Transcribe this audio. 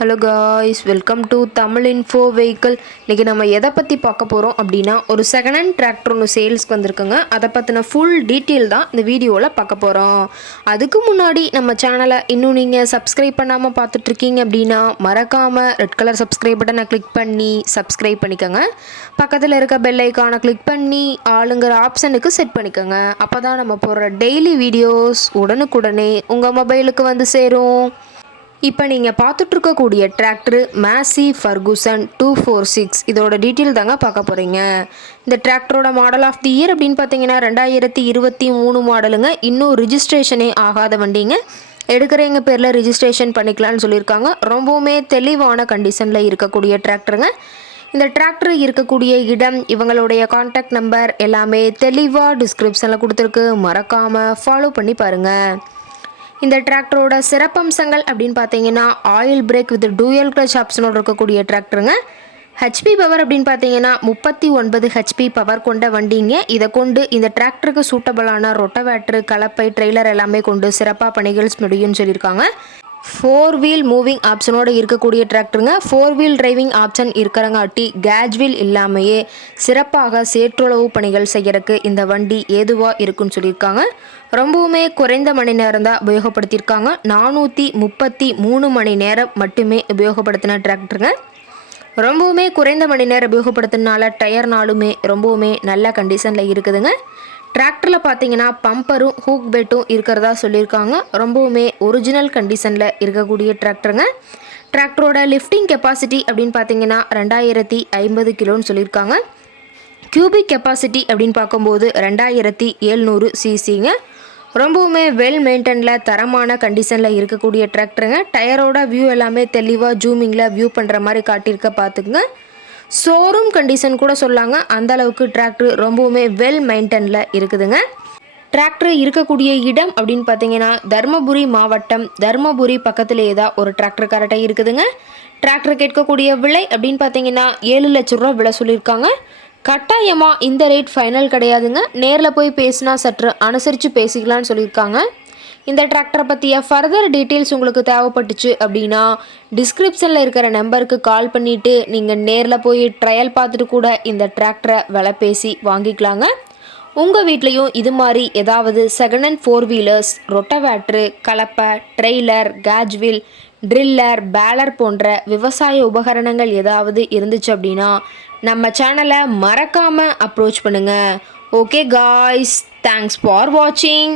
Hello guys, welcome to Tamil info vehicle. இன்றைக்கி நம்ம எதை பற்றி பார்க்க போகிறோம் அப்படின்னா, ஒரு செகண்ட் ஹேண்ட் டிராக்டர் ஒன்று சேல்ஸ்க்கு வந்திருக்குங்க. அதை பற்றின ஃபுல் டீட்டெயில் தான் இந்த வீடியோவில் பார்க்க போகிறோம். அதுக்கு முன்னாடி நம்ம சேனலை இன்னும் நீங்கள் சப்ஸ்கிரைப் பண்ணாமல் பார்த்துட்ருக்கீங்க அப்படின்னா மறக்காமல் ரெட் கலர் சப்ஸ்கிரைப் பட்டனை கிளிக் பண்ணி சப்ஸ்கிரைப் பண்ணிக்கோங்க. பக்கத்தில் இருக்க பெல் ஐக்கானை கிளிக் பண்ணி ஆளுங்கிற ஆப்ஷனுக்கு செட் பண்ணிக்கோங்க. அப்போ தான் நம்ம போடுற டெய்லி வீடியோஸ் உடனுக்குடனே உங்கள் மொபைலுக்கு வந்து சேரும். இப்போ நீங்கள் பார்த்துட்ருக்கக்கூடிய டிராக்டரு மேசி ஃபர்கூசன் 246. இதோட டீட்டெயில் தாங்க பார்க்க போகிறீங்க. இந்த டிராக்டரோட மாடல் ஆஃப் தி இயர் அப்படின்னு பார்த்தீங்கன்னா 2023 மாடலுங்க. இன்னும் ரிஜிஸ்ட்ரேஷனே ஆகாத வண்டிங்க. எடுக்கிறவங்க பேரில் ரிஜிஸ்ட்ரேஷன் பண்ணிக்கலான்னு சொல்லியிருக்காங்க. ரொம்பவுமே தெளிவான கண்டிஷனில் இருக்கக்கூடிய டிராக்டருங்க. இந்த டிராக்டர் இருக்கக்கூடிய இடம், இவங்களுடைய கான்டாக்ட் நம்பர் எல்லாமே தெளிவாக டிஸ்கிரிப்ஷனில் கொடுத்துருக்கு. மறக்காமல் ஃபாலோ பண்ணி பாருங்கள். இந்த டிராக்டரோட சிறப்பம்சங்கள் அப்படின்னு பார்த்தீங்கன்னா, oil brake with dual clutch ஆப்ஷனோட இருக்கக்கூடிய டிராக்டருங்க. ஹெச்பி பவர் அப்படின்னு பார்த்தீங்கன்னா 39 ஹெச்பி பவர் கொண்ட வண்டிங்க. இதை கொண்டு இந்த டிராக்டருக்கு சூட்டபிளான ரொட்டவேட்ரு, கலப்பை, ட்ரெய்லர் எல்லாமே கொண்டு சிறப்பாக பணிகள் முடியும்னு சொல்லியிருக்காங்க. 4 வீல் மூவிங் ஆப்ஷனோடு இருக்கக்கூடிய டிராக்டருங்க. 4 வீல் டிரைவிங் ஆப்ஷன் இருக்கிறங்காட்டி கேஜ் வீல் இல்லாமையே சிறப்பாக சேற்றுளவு பணிகள் செய்யறதுக்கு இந்த வண்டி ஏதுவாக இருக்குன்னு சொல்லியிருக்காங்க. ரொம்பவுமே குறைந்த மணி நேரம் தான் உபயோகப்படுத்தியிருக்காங்க. 433 மணி நேரம் மட்டுமே உபயோகப்படுத்தின டிராக்டருங்க. ரொம்பவுமே குறைந்த மணி நேரம் உபயோகப்படுத்தினால டயர்னாலுமே ரொம்பவுமே நல்ல கண்டிஷனில் இருக்குதுங்க. டிராக்டரில் பார்த்தீங்கன்னா பம்பரும் ஹூக் பெட்டும் இருக்கிறதா சொல்லியிருக்காங்க. ரொம்பவுமே ஒரிஜினல் கண்டிஷனில் இருக்கக்கூடிய டிராக்டருங்க. டிராக்டரோட லிஃப்டிங் கெப்பாசிட்டி அப்படின்னு பார்த்தீங்கன்னா 2050 கிலோன்னு சொல்லியிருக்காங்க. கியூபிக் கெப்பாசிட்டி அப்படின்னு பார்க்கும்போது 2700 சிசிங்க. ரொம்பவுமே வெல் மெயின்டெனில் தரமான கண்டிஷனில் இருக்கக்கூடிய டிராக்டருங்க. டயரோட வியூ எல்லாமே தெளிவாக ஜூமிங்கில் வியூ பண்ணுற மாதிரி காட்டியிருக்க பார்த்துக்குங்க. ஷோரூம் கண்டிஷன் கூட சொல்லாங்க. அந்த அளவுக்கு டிராக்டர் ரொம்பவுமே வெல் மெயின்டெனில் இருக்குதுங்க. டிராக்டர் இருக்கக்கூடிய இடம் அப்படின்னு பார்த்தீங்கன்னா தருமபுரி மாவட்டம், தருமபுரி பக்கத்துலேயே தான் ஒரு டிராக்டர் கரெக்டாக இருக்குதுங்க. டிராக்டர் கேட்கக்கூடிய விலை அப்படின்னு பார்த்தீங்கன்னா 7 லட்ச ரூபா விலை சொல்லியிருக்காங்க. கட்டாயமாக இந்த ரேட் ஃபைனல் கிடையாதுங்க. நேரில் போய் பேசினா சற்று அனுசரித்து பேசிக்கலான்னு சொல்லியிருக்காங்க. இந்த டிராக்டரை பற்றிய ஃபர்தர் டீட்டெயில்ஸ் உங்களுக்கு தேவைப்பட்டுச்சு அப்படின்னா டிஸ்கிரிப்ஷனில் இருக்கிற நம்பருக்கு கால் பண்ணிவிட்டு நீங்கள் நேரில் போய் ட்ரையல் பார்த்துட்டு கூட இந்த டிராக்டரை விலை பேசி வாங்கிக்கலாங்க. உங்கள் வீட்லேயும் இது மாதிரி ஏதாவது செகண்ட் ஹேண்ட் 4 வீலர்ஸ், ரொட்டவேட்ரு, கலப்பை, trailer, cage wheel, tiller, baler போன்ற விவசாய உபகரணங்கள் ஏதாவது இருந்துச்சு அப்படின்னா நம்ம சேனலை மறக்காமல் அப்ரோச் பண்ணுங்கள். ஓகே காய்ஸ், தேங்க்ஸ் ஃபார் வாட்சிங்.